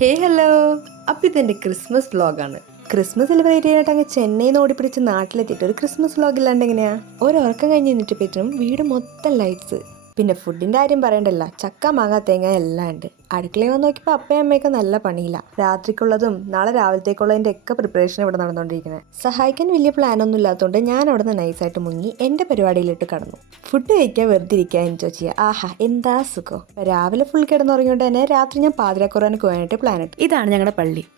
Hello. അപ്പോൾ ഇതെൻ്റെ Christmas വ്ളോഗാണ്. ക്രിസ്മസ് സെലിബ്രേറ്റ് ചെയ്യാനായിട്ട് അങ്ങ് ചെന്നൈയിൽ നിന്ന് ഓടിപ്പിടിച്ച് നാട്ടിലെത്തിയിട്ട് ഒരു ക്രിസ്മസ് വ്ളോഗ് ഇല്ലാണ്ട് എങ്ങനെയാണ്? ഉറക്കം കഴിഞ്ഞ് നിന്നിട്ട് പറ്റും വീട് മൊത്തം ലൈറ്റ്സ്. പിന്നെ ഫുഡിൻ്റെ കാര്യം പറയണ്ടല്ല, ചക്ക മാങ്ങ തേങ്ങ എല്ലാം ഉണ്ട്. അടുക്കളയിൽ വന്ന് നോക്കിയപ്പോൾ അപ്പയും അമ്മയൊക്കെ നല്ല പണിയില്ല. രാത്രിക്കുള്ളതും നാളെ രാവിലത്തേക്കുള്ളതിൻ്റെ ഒക്കെ പ്രിപ്പറേഷൻ ഇവിടെ നടന്നുകൊണ്ടിരിക്കുന്നത്. സഹായിക്കാൻ വലിയ പ്ലാനൊന്നും ഇല്ലാത്തതുകൊണ്ട് ഞാൻ അവിടെ നിന്ന് നൈസായിട്ട് മുങ്ങി എൻ്റെ പരിപാടിയിലിട്ട് കടന്നു. ഫുഡ് കഴിക്കുക, വെറുതെ ഇരിക്കുക, എൻജോയ് ചെയ്യുക. ആഹാ, എന്താ സുഖം. രാവിലെ ഫുൾ കിടന്നുറങ്ങിയോണ്ട് തന്നെ രാത്രി ഞാൻ പാതിരാക്കുറാനൊക്കെ പോകാനായിട്ട് പ്ലാൻ ഇട്ടു. ഇതാണ് ഞങ്ങളുടെ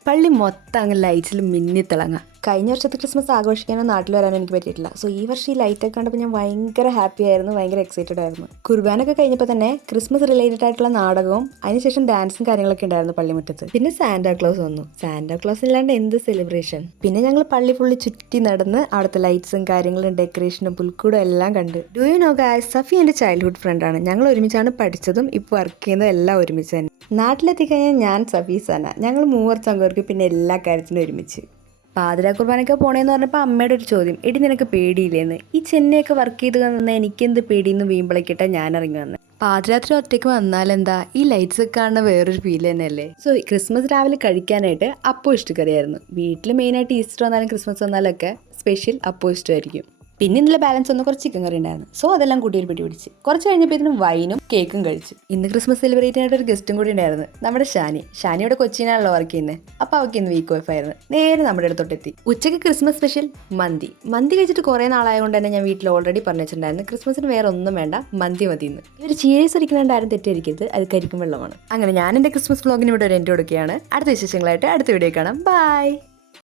പള്ളി മൊത്തം അങ്ങ് ലൈറ്റ്സിൽ മിന്നിത്തിളങ്ങുക. കഴിഞ്ഞ വർഷത്തെ ക്രിസ്മസ് ആഘോഷിക്കാനോ നാട്ടിൽ വരാനോ എനിക്ക് പറ്റിയിട്ടില്ല. സോ ഈ വർഷം ഈ ലൈറ്റൊക്കെ കണ്ടപ്പോൾ ഞാൻ ഭയങ്കര ഹാപ്പി ആയിരുന്നു, ഭയങ്കര എക്സൈറ്റഡ് ആയിരുന്നു. കുർബാനൊക്കെ കഴിഞ്ഞപ്പോൾ തന്നെ ക്രിസ്മസ് റിലേറ്റഡ് ആയിട്ടുള്ള നാടകവും അതിനുശേഷം ഡാൻസും കാര്യങ്ങളൊക്കെ ഉണ്ടായിരുന്നു പള്ളിമുറ്റത്ത്. പിന്നെ സാന്റാക്ലോസ് വന്നു. സാന്റാക്ലോസ് ഇല്ലാണ്ട് എന്ത് സെലിബ്രേഷൻ. പിന്നെ ഞങ്ങൾ പള്ളി ഫുള്ളി ചുറ്റി നടന്ന് അവിടുത്തെ ലൈറ്റ്സും കാര്യങ്ങളും ഡെക്കറേഷനും പുൽക്കൂടും എല്ലാം കണ്ട്. ഡു യു നോ ഗൈസ്, സഫി എൻ്റെ ചൈൽഡ്ഹുഡ് ഫ്രണ്ടാണ്. ഞങ്ങൾ ഒരുമിച്ചാണ് പഠിച്ചതും ഇപ്പോൾ വർക്ക് ചെയ്യുന്നതും എല്ലാം ഒരുമിച്ച് തന്നെ. നാട്ടിലെത്തിക്കഴിഞ്ഞാൽ ഞാൻ സഫി സന, ഞങ്ങൾ മൂവർ ചങ്കർക്ക് പിന്നെ എല്ലാ കാര്യത്തിനും ഒരുമിച്ച്. പാതിരാ കുർബാനൊക്കെ പോണേന്ന് പറഞ്ഞപ്പോൾ അമ്മയുടെ ഒരു ചോദ്യം, എടി നിനക്ക് പേടിയില്ലേന്ന്? ഈ ചെന്നൈയൊക്കെ വർക്ക് ചെയ്ത് വന്നാൽ എനിക്കെന്ത് പേടിയെന്ന് വീമ്പിളക്കിട്ടാണ് ഞാൻ ഇറങ്ങി വന്നത്. പാതിരാത്രി ഒറ്റയ്ക്ക് വന്നാലെന്താ, ഈ ലൈറ്റ്സ് ഒക്കെ കാണുന്ന വേറൊരു ഫീൽ തന്നെയല്ലേ. സോ ക്രിസ്മസ് രാവിലെ കഴിക്കാനായിട്ട് അപ്പോ ഇഷ്ടക്കറിയായിരുന്നു. വീട്ടിൽ മെയിനായിട്ട് ഈസ്റ്റർ വന്നാലും ക്രിസ്മസ് വന്നാലും ഒക്കെ സ്പെഷ്യൽ അപ്പോ ഇഷ്ടമായിരിക്കും. പിന്നെ ഇന്നലെ ബാലൻസ് ഒന്ന് കുറച്ച് ചിക്കൻ കറി ഉണ്ടായിരുന്നു. സോ അതെല്ലാം കൂട്ടിയിൽ പിടിച്ച് കുറച്ച് കഴിഞ്ഞപ്പോൾ ഇതിനും വൈനും കേക്കും കഴിച്ചു. ഇന്ന് ക്രിസ്മസ് സെലിബ്രേറ്റ് ചെയ്യാനായിട്ട് ഒരു ഗസ്റ്റും കൂടി ഉണ്ടായിരുന്നു, നമ്മുടെ ഷാനിയുടെ കൊച്ചിനാണല്ലോ വർക്ക് ചെയ്യുന്നത്. അപ്പോൾ അവൾക്ക് ഇന്ന് വീക്ക് ഓഫ് ആയിരുന്നു. നേരെ നമ്മുടെ അടുത്തോട്ടെത്തി. ഉച്ചയ്ക്ക് ക്രിസ്മസ് സ്പെഷ്യൽ മന്തി കഴിച്ചിട്ട് കുറേ നാളായതുകൊണ്ട് തന്നെ ഞാൻ വീട്ടിൽ ഓൾറെഡി പറഞ്ഞിട്ടുണ്ടായിരുന്നു ക്രിസ്മസിന് വേറെ ഒന്നും വേണ്ട, മന്തി മതിയെന്ന്. ഇവർ ചീരസ് അടിക്കുന്നുണ്ട്, ആരും തെറ്റിയിരിക്കരുത്, അത് കരിക്കും വെള്ളമാണ്. അങ്ങനെ ഞാൻ എൻ്റെ ക്രിസ്മസ് വ്ളോഗിന് ഇവിടെ ഒരു എൻഡ് കൊടുക്കുകയാണ്. അടുത്ത വിശേഷങ്ങളായിട്ട് അടുത്ത വീഡിയോ കാണാം. ബൈ.